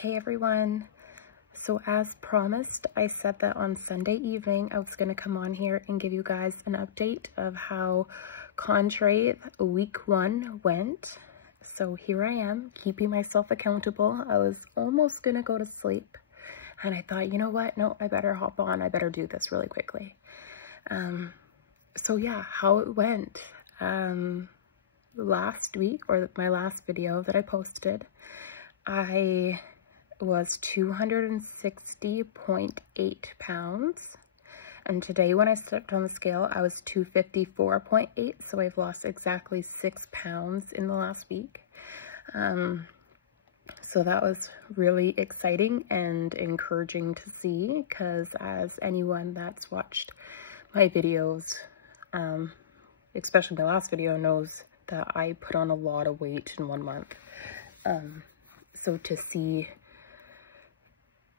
Hey everyone. So as promised, I said that on Sunday evening I was going to come on here and give you guys an update of how Contrave week 1 went. So here I am, keeping myself accountable. I was almost going to go to sleep and I thought, you know what? No, I better hop on. I better do this really quickly. So yeah, how it went. Last week, or my last video that I posted, I was 260.8 pounds, and today when I stepped on the scale I was 254.8, so I've lost exactly 6 pounds in the last week. So that was really exciting and encouraging to see, because as anyone that's watched my videos, especially my last video, knows that I put on a lot of weight in 1 month. So to see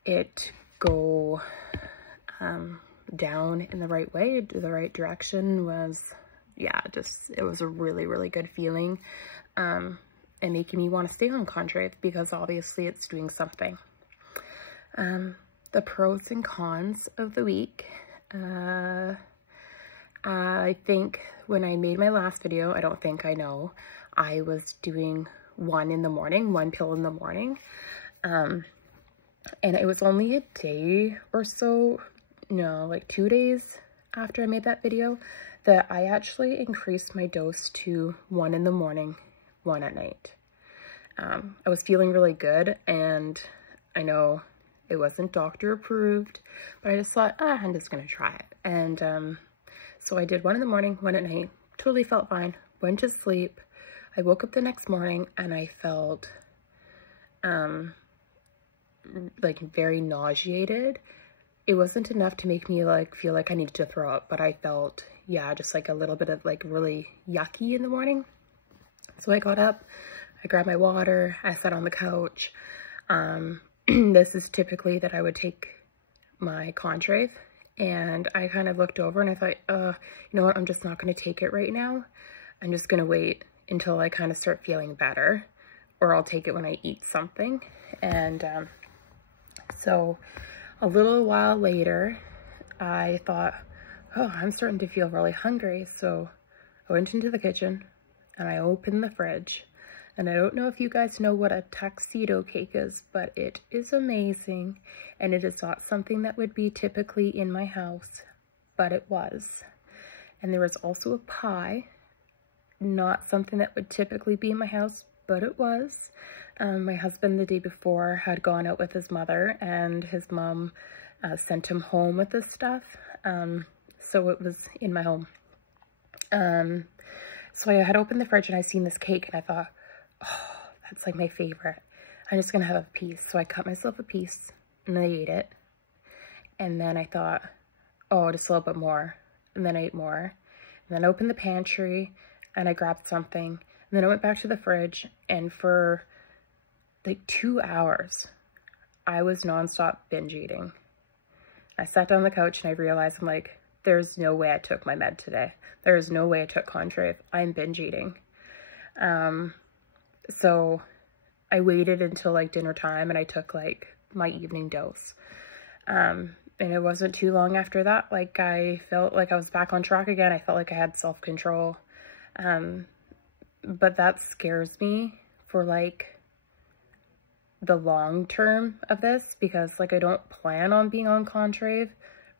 it go down in the right way, the right direction, was, yeah, it was a really, really good feeling, and making me want to stay on Contrave, because obviously it's doing something. The pros and cons of the week. I think when I made my last video, I know, I was doing one pill in the morning. And it was only a day or so, no, like 2 days after I made that video, that I actually increased my dose to 1 in the morning, 1 at night. I was feeling really good, and I know it wasn't doctor approved, but I just thought, I'm just gonna try it. And so I did 1 in the morning, 1 at night, totally felt fine, went to sleep. I woke up the next morning and I felt like very nauseated. It wasn't enough to make me like feel like I needed to throw up, but I felt, yeah, just like a little bit of like really yucky in the morning. So I got up, I grabbed my water, I sat on the couch. This is typically that I would take my Contrave, and I kind of looked over and I thought, you know what, I'm just not going to take it right now. I'm just going to wait until I kind of start feeling better, or I'll take it when I eat something. And so a little while later, I thought, oh, I'm starting to feel really hungry. So I went into the kitchen and I opened the fridge. And I don't know if you guys know what a tuxedo cake is, but it is amazing. And it is not something that would be typically in my house, but it was. And there was also a pie, not something that would typically be in my house, but it was. My husband the day before had gone out with his mother, and his mom sent him home with this stuff. So it was in my home. So I had opened the fridge and I seen this cake and I thought, oh, that's like my favorite. I'm just gonna have a piece. So I cut myself a piece and I ate it. And then I thought, oh, just a little bit more. And then I ate more. And then I opened the pantry and I grabbed something. And then I went back to the fridge, and for like 2 hours, I was nonstop binge eating. I sat down on the couch and I realized, I'm like, there's no way I took my med today. There is no way I took Contrave. I'm binge eating. So I waited until like dinner time and I took like my evening dose. And it wasn't too long after that, like I felt like I was back on track again. I felt like I had self-control. But that scares me for like the long term of this, because like I don't plan on being on Contrave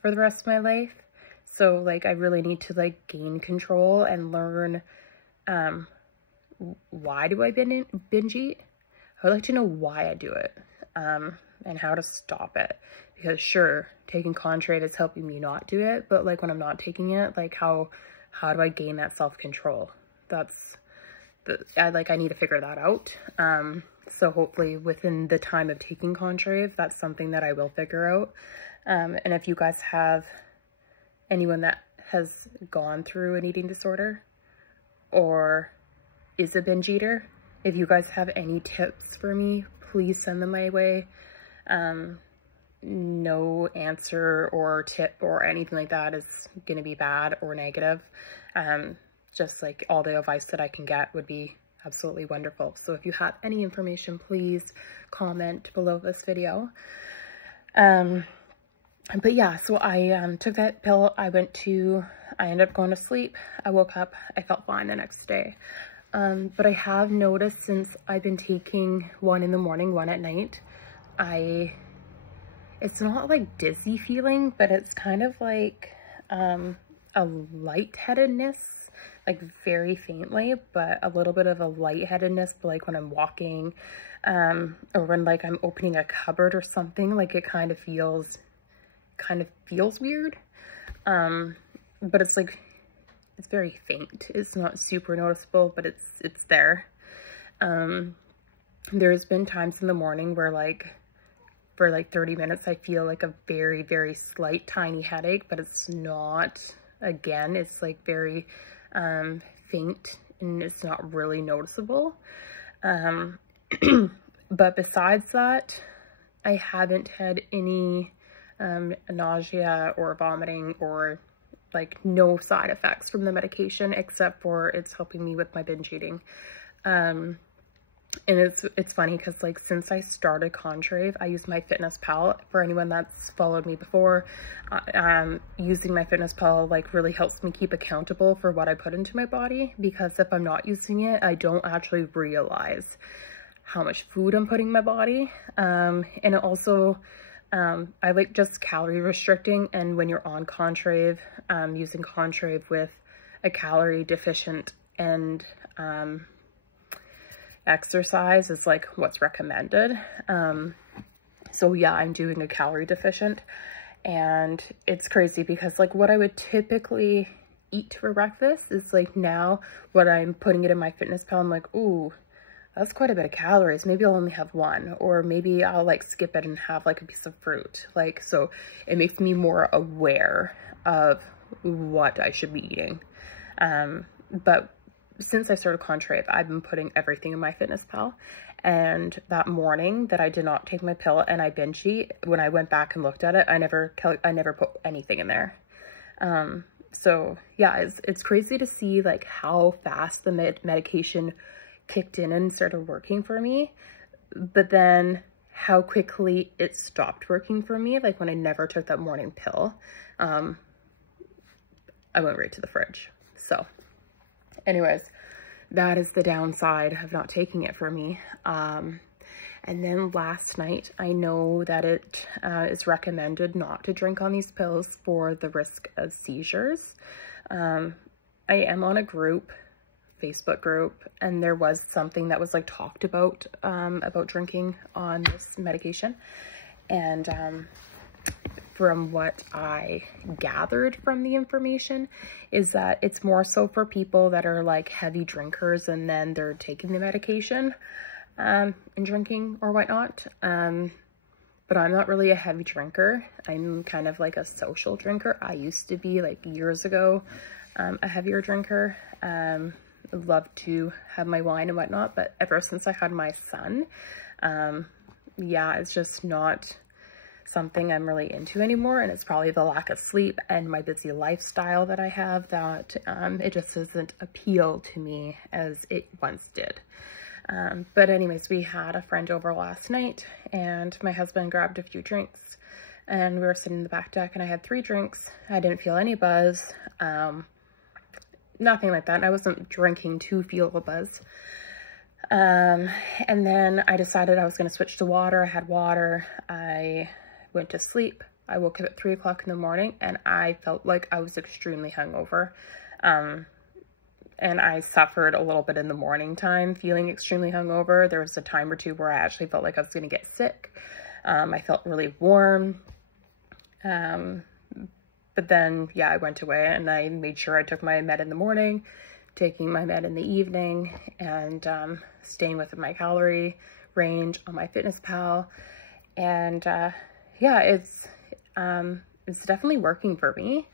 for the rest of my life. So like I really need to like gain control and learn, why do I binge eat? I would like to know why I do it, and how to stop it. Because sure, taking Contrave is helping me not do it, but like when I'm not taking it, like how do I gain that self-control? I need to figure that out. So hopefully within the time of taking Contrave, that's something that I will figure out. And if you guys have anyone that has gone through an eating disorder or is a binge eater, if you guys have any tips for me, please send them my way. No answer or tip or anything like that is going to be bad or negative. Just like all the advice that I can get would be absolutely wonderful. So if you have any information, please comment below this video. But yeah, so I took that pill. I ended up going to sleep. I woke up, I felt fine the next day. But I have noticed since I've been taking one in the morning, one at night, it's not like dizzy feeling, but it's kind of like a lightheadedness, like very faintly, but a little bit of a lightheadedness, like when I'm walking, or when like I'm opening a cupboard or something, like it kind of feels weird. But it's like, it's very faint. It's not super noticeable, but it's there. There's been times in the morning where like, for like 30 minutes, I feel like a very, very slight tiny headache, but it's not, again, it's like very faint and it's not really noticeable. But besides that, I haven't had any nausea or vomiting or like no side effects from the medication, except for it's helping me with my binge eating. And it's funny because like since I started Contrave, I use MyFitnessPal. For anyone that's followed me before, using MyFitnessPal like really helps me keep accountable for what I put into my body, because if I'm not using it, I don't actually realize how much food I'm putting in my body. And it also, I like just calorie restricting, and when you're on Contrave, using Contrave with a calorie deficient and exercise is like what's recommended. So yeah, I'm doing a calorie deficient, and it's crazy because like what I would typically eat for breakfast is like now what I'm putting it in MyFitnessPal, I'm like, ooh, that's quite a bit of calories. Maybe I'll only have one, or maybe I'll like skip it and have like a piece of fruit. Like, so it makes me more aware of what I should be eating. But since I started Contrave, I've been putting everything in MyFitnessPal. And that morning that I did not take my pill and I binge eat, when I went back and looked at it, I never put anything in there. So yeah, it's crazy to see like how fast the medication kicked in and started working for me, but then how quickly it stopped working for me. Like when I never took that morning pill, I went right to the fridge. So anyways, that is the downside of not taking it for me. And then last night, I know that it is recommended not to drink on these pills for the risk of seizures. I am on a Facebook group, and there was something that was like talked about drinking on this medication. And from what I gathered from the information is that it's more so for people that are like heavy drinkers and then they're taking the medication and drinking or whatnot. But I'm not really a heavy drinker. I'm kind of like a social drinker. I used to be, like years ago, a heavier drinker. Love to have my wine and whatnot, but ever since I had my son, yeah, it's just not something I'm really into anymore. And it's probably the lack of sleep and my busy lifestyle that I have that it just doesn't appeal to me as it once did. But anyways, we had a friend over last night and my husband grabbed a few drinks and we were sitting in the back deck and I had 3 drinks. I didn't feel any buzz, nothing like that. And I wasn't drinking to feel a buzz. And then I decided I was going to switch to water. I had water. I went to sleep. I woke up at 3 o'clock in the morning and I felt like I was extremely hungover. And I suffered a little bit in the morning time feeling extremely hungover. There was a time or two where I actually felt like I was going to get sick. I felt really warm. But then, yeah, I went away and I made sure I took my med in the morning, taking my med in the evening, and staying within my calorie range on MyFitnessPal. And yeah, it's definitely working for me.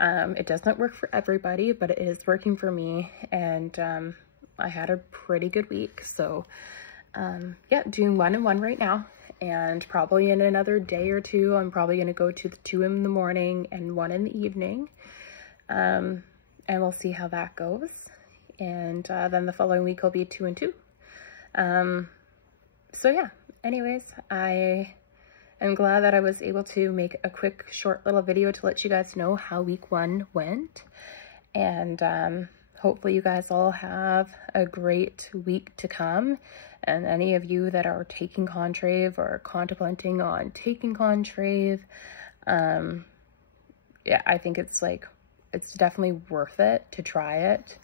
It doesn't work for everybody, but it is working for me. And I had a pretty good week. So yeah, doing 1 and 1 right now. And probably in another day or two, I'm probably going to go to the 2 in the morning and 1 in the evening. And we'll see how that goes. and then the following week will be 2 and 2. So yeah, anyways, I am glad that I was able to make a quick short little video to let you guys know how week 1 went, and hopefully you guys all have a great week to come. And any of you that are taking Contrave or contemplating on taking Contrave, yeah, I think it's definitely worth it to try it.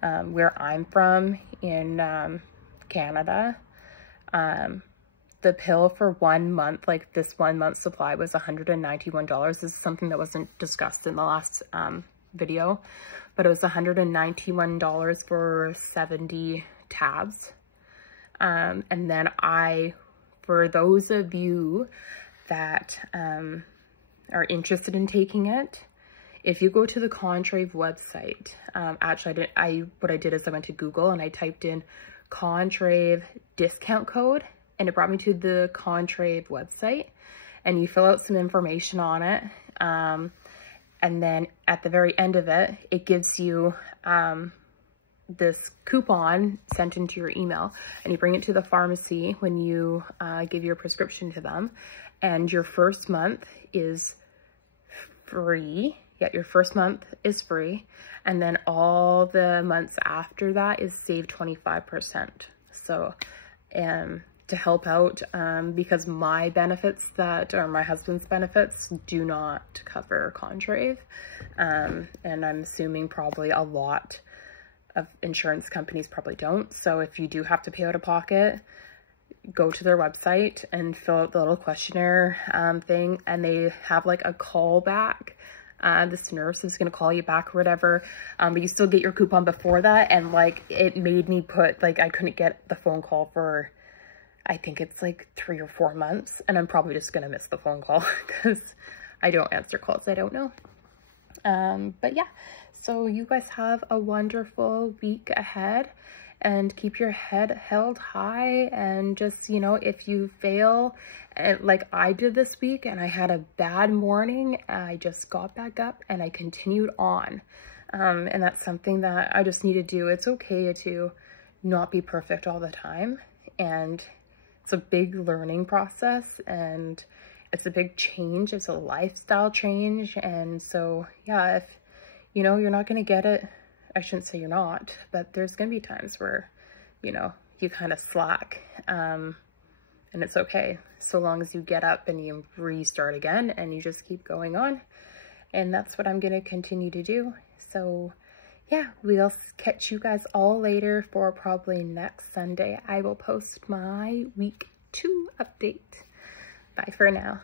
Where I'm from in Canada, the pill for 1 month, like this 1 month supply, was $191. This is something that wasn't discussed in the last video, but it was $191 for 70 tabs. And then for those of you that are interested in taking it, if you go to the Contrave website, actually what I did is I went to Google and I typed in Contrave discount code, and it brought me to the Contrave website, and you fill out some information on it. And then at the very end of it, it gives you this coupon sent into your email, and you bring it to the pharmacy when you give your prescription to them, and your first month is free. Yeah, your first month is free, and then all the months after that is saved 25%. So to help out, because my benefits my husband's benefits do not cover Contrave, and I'm assuming probably a lot of insurance companies probably don't. So if you do have to pay out of pocket, go to their website and fill out the little questionnaire thing, and they have like a callback. This nurse is going to call you back or whatever, but you still get your coupon before that. And like, it made me I couldn't get the phone call for, I think it's like 3 or 4 months, and I'm probably just going to miss the phone call because I don't answer calls I don't know. But yeah, so you guys have a wonderful week ahead, and keep your head held high, and just, you know, if you fail, like I did this week and I had a bad morning, I just got back up and I continued on. And that's something that I just need to do. It's okay to not be perfect all the time, and it's a big learning process, and it's a big change. It's a lifestyle change. And so yeah, if you know you're not going to get it, I shouldn't say you're not, but there's going to be times where, you know, you kind of slack, and it's okay, so long as you get up and you restart again and you just keep going on. And that's what I'm going to continue to do. So yeah, we'll catch you guys all later. For probably next Sunday, I will post my week 2 update. Bye for now.